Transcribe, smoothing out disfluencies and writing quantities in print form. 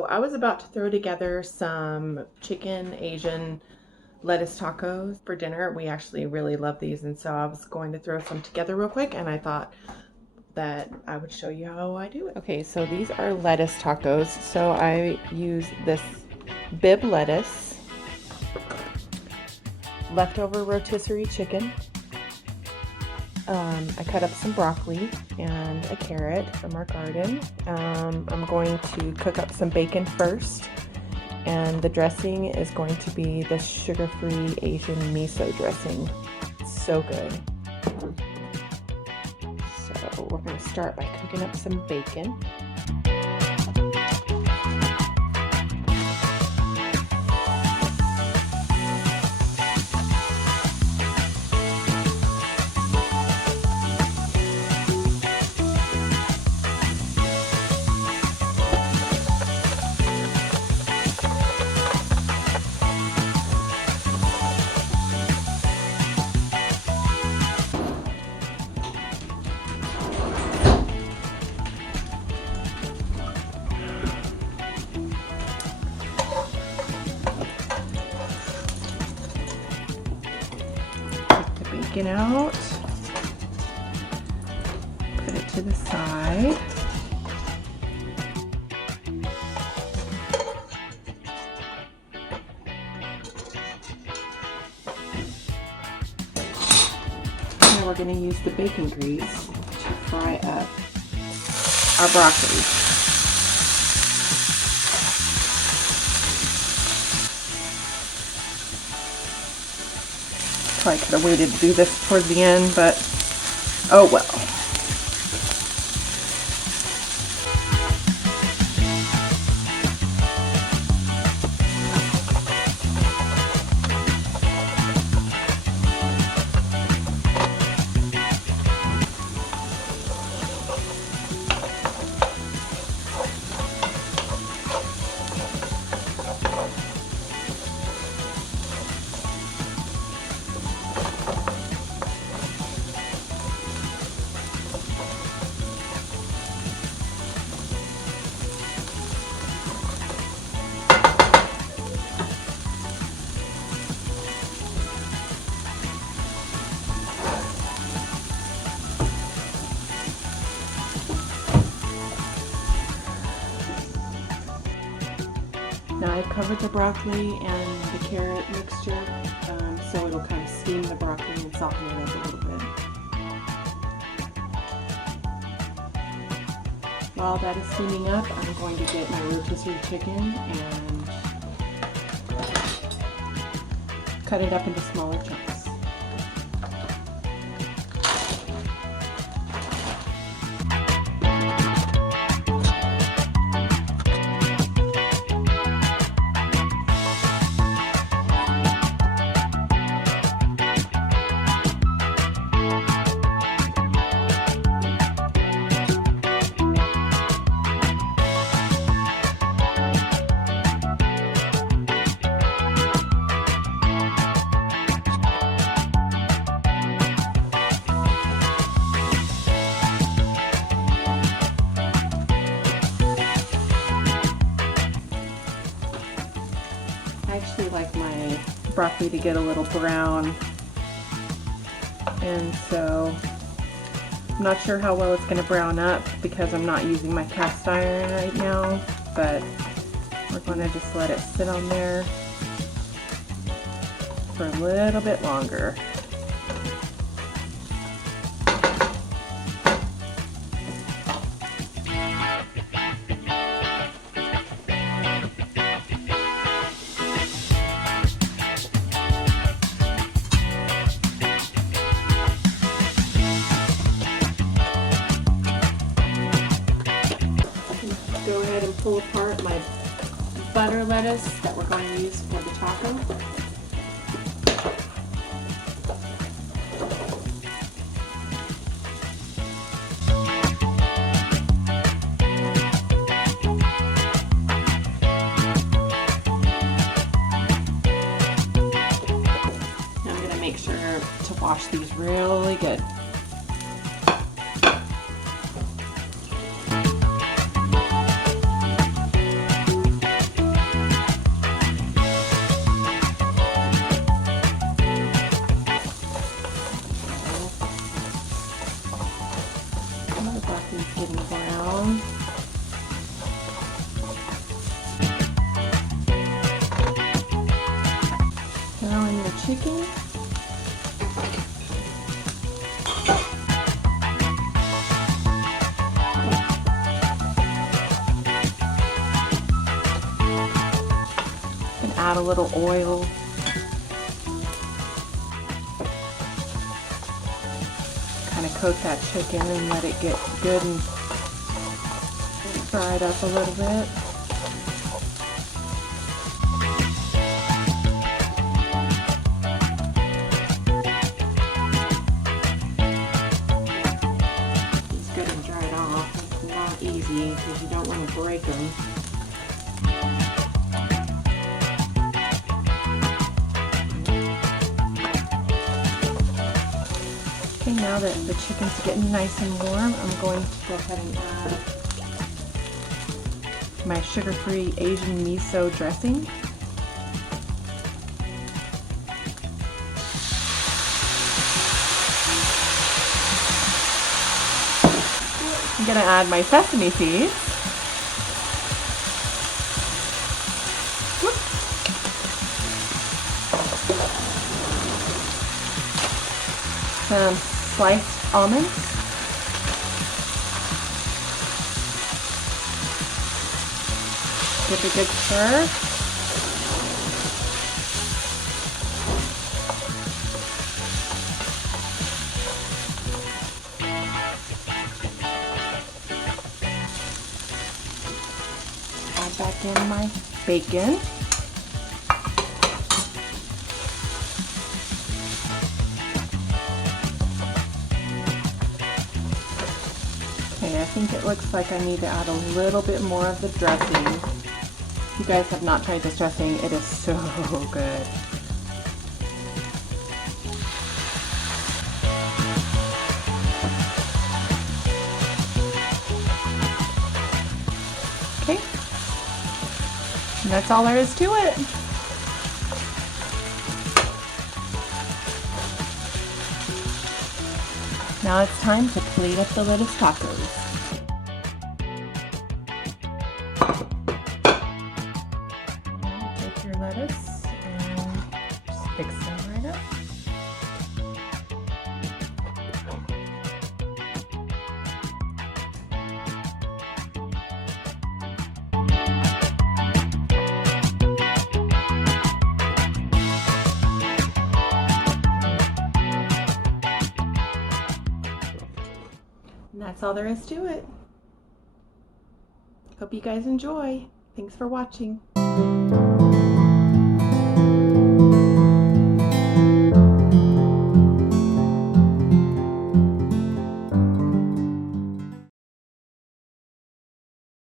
So I was about to throw together some chicken Asian lettuce tacos for dinner. We actually really love these, and so I was going to throw some together real quick, and I thought that I would show you how I do it. Okay, so these are lettuce tacos. So I use this bib lettuce, leftover rotisserie chicken. I cut up some broccoli and a carrot from our garden. I'm going to cook up some bacon first, and the dressing is going to be the sugar-free Asian miso dressing. It's so good. So we're going to start by cooking up some bacon. Bacon out, put it to the side. Now we're going to use the bacon grease to fry up our broccoli. Probably could have waited to do this towards the end, but oh well. Now I've covered the broccoli and the carrot mixture, so it'll kind of steam the broccoli and soften it up a little bit. While that is steaming up, I'm going to get my rotisserie chicken and cut it up into smaller chunks. I actually like my broccoli to get a little brown, and so I'm not sure how well it's going to brown up because I'm not using my cast iron right now, but we're going to just let it sit on there for a little bit longer. Go ahead and pull apart my butter lettuce that we're going to use for the taco. Now I'm going to make sure to wash these really good. chicken. And add a little oil. Kind of coat that chicken and let it get good and fried up a little bit. It's good and dried off. It's not easy because you don't want to break them. Okay, now that the chicken's getting nice and warm, I'm going to go ahead and add my sugar-free Asian miso dressing. I'm gonna add my sesame seeds. Some sliced almonds. Give it a good stir. Add back in my bacon. Okay, I think it looks like I need to add a little bit more of the dressing. If you guys have not tried this dressing, it is so good. Okay, and that's all there is to it. Now it's time to plate up the lettuce tacos. Take your lettuce and just mix them right up. And that's all there is to it. Hope you guys enjoy. Thanks for watching.